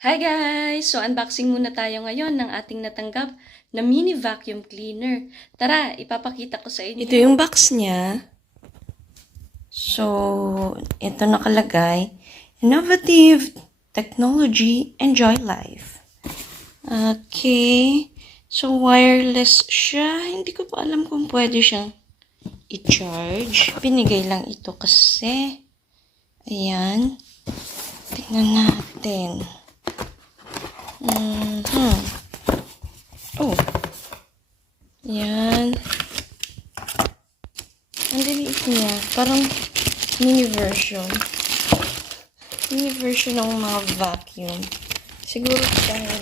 Hi guys! So unboxing muna tayo ngayon ng ating natanggap na mini vacuum cleaner. Tara, ipapakita ko sa inyo. Ito yung box niya. So, ito nakalagay. Innovative technology, enjoy life. Okay. So, wireless siya. Hindi ko pa alam kung pwede siyang i-charge. Binigay lang ito kasi. Ayan. Tingnan natin. Oh. Yan. Ang liit niya. Parang mini version. Mini version ng mga vacuum. Siguro dahil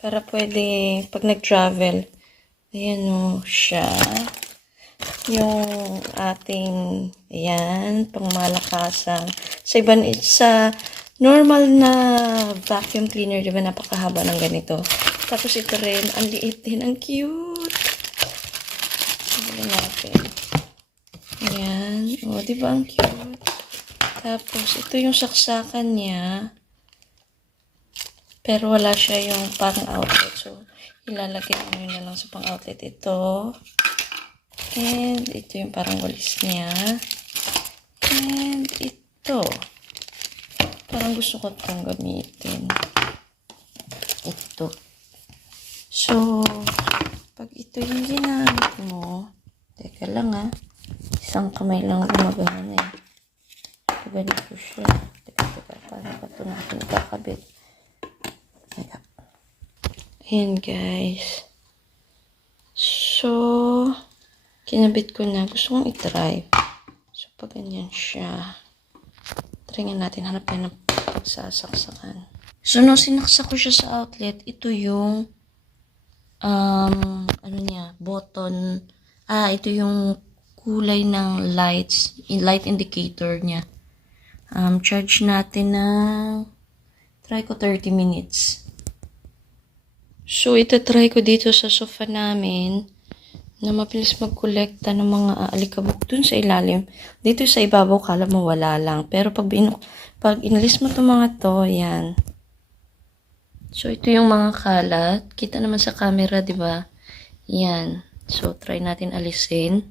para pwede pag nag-travel. Ayan siya. Yung ating, ayan, pangmalakasan. Sa normal na vacuum cleaner, di ba, napakahaba ng ganito. Tapos ito rin, ang liit din, ang cute. Tignan natin. Ayan. O, di ba, ang cute. Tapos, ito yung saksakan niya. Pero wala siya yung parang outlet. So, ilalagay mo yun na lang sa pang outlet ito. And, ito yung parang walis niya. And, ito. Parang gusto ko itong gamitin. Ito. So, pag ito yung ginamit mo, teka lang isang kamay lang gumagana ganito siya. Teka, parang ito natin kakabit. Teka. Ayan guys. So, kinabit ko na. Gusto kong i-try. So, pag ganyan siya. Tringan natin. Hanap tayo ng pagsasaksakan. So, no, sinaksak ko siya sa outlet. Ito yung button. Ito yung kulay ng light indicator niya. Charge natin ng try ko 30 minutes. So, try ko dito sa sofa namin na mabilis magkolekta ng mga alikabok dun sa ilalim. Dito sa ibabaw, kala mo wala lang. Pero pag inalis mo itong mga to, yan. So, ito yung mga kalat. Kita naman sa camera, di ba? Yan. So, try natin alisin.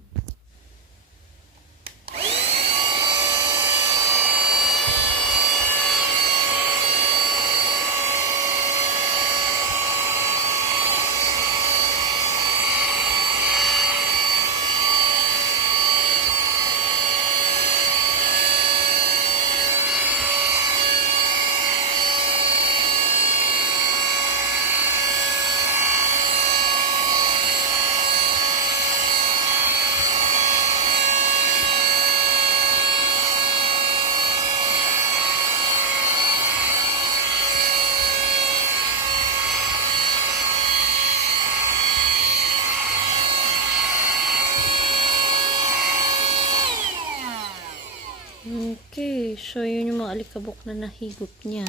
Okay, so yun yung mga alikabok na nahigop niya.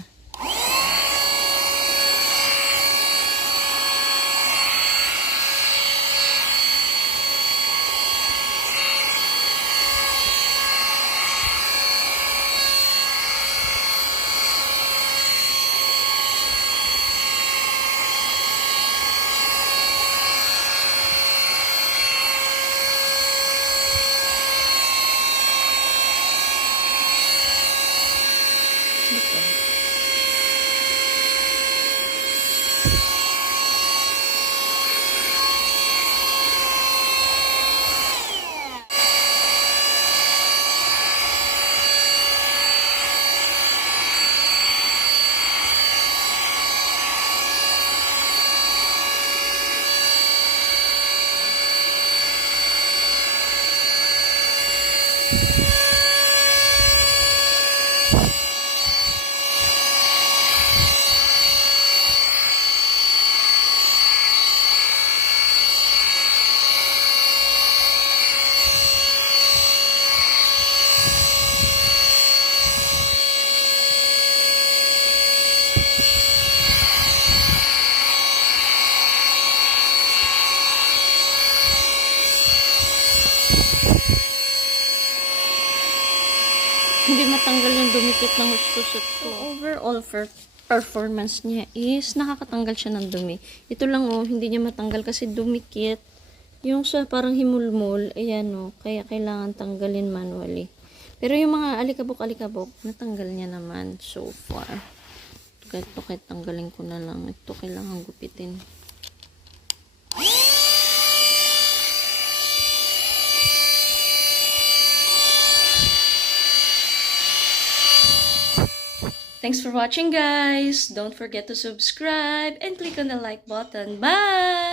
Hindi matanggal yung dumikit na hustos. So, overall, for performance niya is nakakatanggal siya ng dumi. Ito lang oh, hindi niya matanggal kasi dumikit. Yung sa parang himulmol, ayan oh, kaya kailangan tanggalin manually. Pero yung mga alikabok-alikabok, natanggal niya naman so far. Kahit tanggalin ko na lang. Ito kailangan gupitin. Thanks for watching, guys. Don't forget to subscribe and click on the like button. Bye!